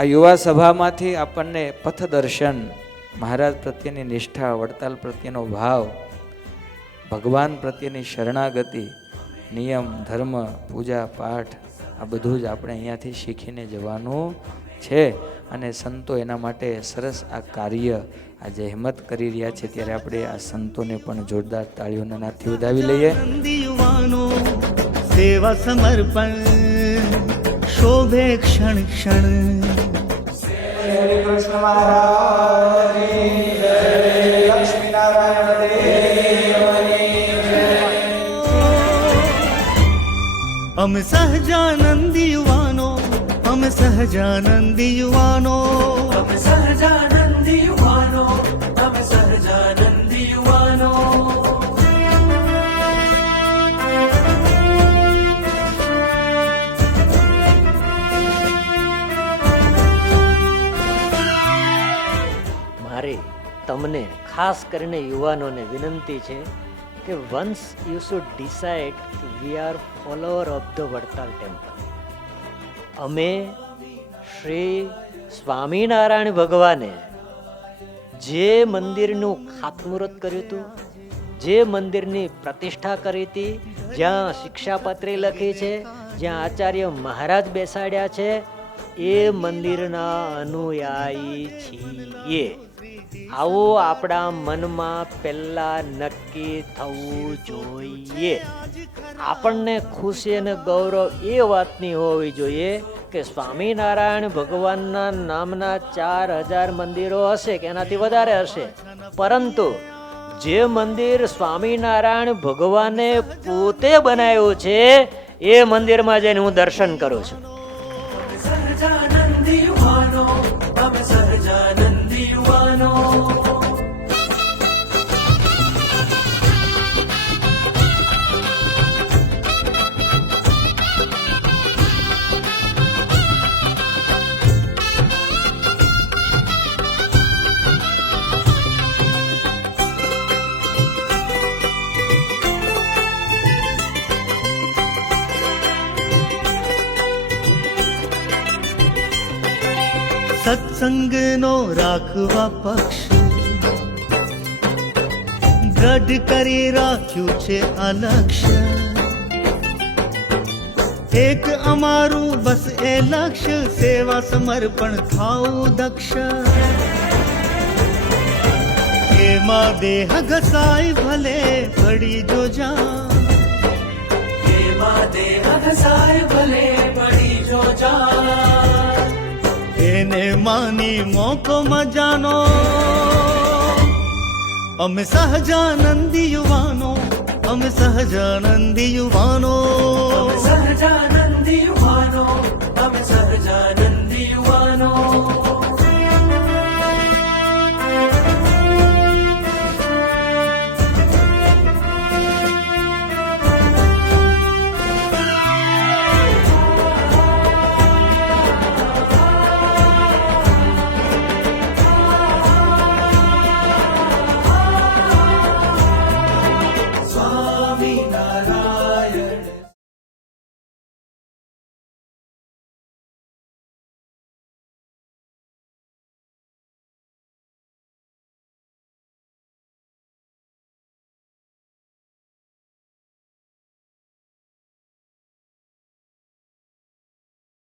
આ યુવા સભામાંથી આપણને પથદર્શન, મહારાજ પ્રત્યેની નિષ્ઠા, વડતાલ પ્રત્યેનો ભાવ, ભગવાન પ્રત્યેની શરણાગતિ, નિયમ, ધર્મ, પૂજા પાઠ, આ બધું જ આપણે અહીંયાથી શીખીને જવાનું છે. અને સંતો એના માટે સરસ આ કાર્ય, આ જહેમત કરી રહ્યા છે. ત્યારે આપણે આ સંતોને પણ જોરદાર તાળીઓના નાદથી વધાવી લઈએ. સેવા સમર્પણ શોભે ક્ષણ ક્ષણ. હરે કૃષ્ણ મહારાજની જય, લક્ષ્મીનારાયણ દેવની જય. અમે સહજાનંદી યુવાનો, અમે સહજાનંદી યુવાનો, અમે સહજાનંદી યુવાનો, અમે સહજાનંદી યુવાનો. મારી તમને ખાસ કરીને યુવાનોને વિનંતી છે કે once you should decide we are follower of the Vadtal temple. અમે શ્રી સ્વામિનારાયણ ભગવાને જે મંદિરનું ખાતમુહૂર્ત કર્યું હતું, જે મંદિરની પ્રતિષ્ઠા કરી હતી, જ્યાં શિક્ષાપત્રી લખી છે, જ્યાં આચાર્ય મહારાજ બેસાડ્યા છે, એ મંદિરના અનુયાયી છીએ. આવું આપણા મનમાં પહેલા નક્કી થવું જોઈએ. આપણને ખુશી અને ગૌરવ એ વાતની હોવી જોઈએ કે સ્વામિનારાયણ ભગવાનના નામના 4000 મંદિરો હશે કે એનાથી વધારે હશે, પરંતુ જે મંદિર સ્વામિનારાયણ ભગવાને પોતે બનાવ્યું છે એ મંદિરમાં જઈને હું દર્શન કરું છું. સહજાનંદી યુવાનો, અમે સહજાનંદી યુવાનો. સત્સંગનો રાખવા પક્ષ દ્રઢ કરી રાખ્યું છે આ લક્ષ્ય. એક અમારું બસ એ લક્ષ્ય, સેવા સમર્પણ થાવું દક્ષ. એમાં દેહ ઘસાય ભલે પડી જો જા, એમાં દેહ ઘસાય ભલે પડી જો જા. એને માની મોકો મજાનો. અમે સહજાનંદી યુવાનો, અમે સહજાનંદી યુવાનો.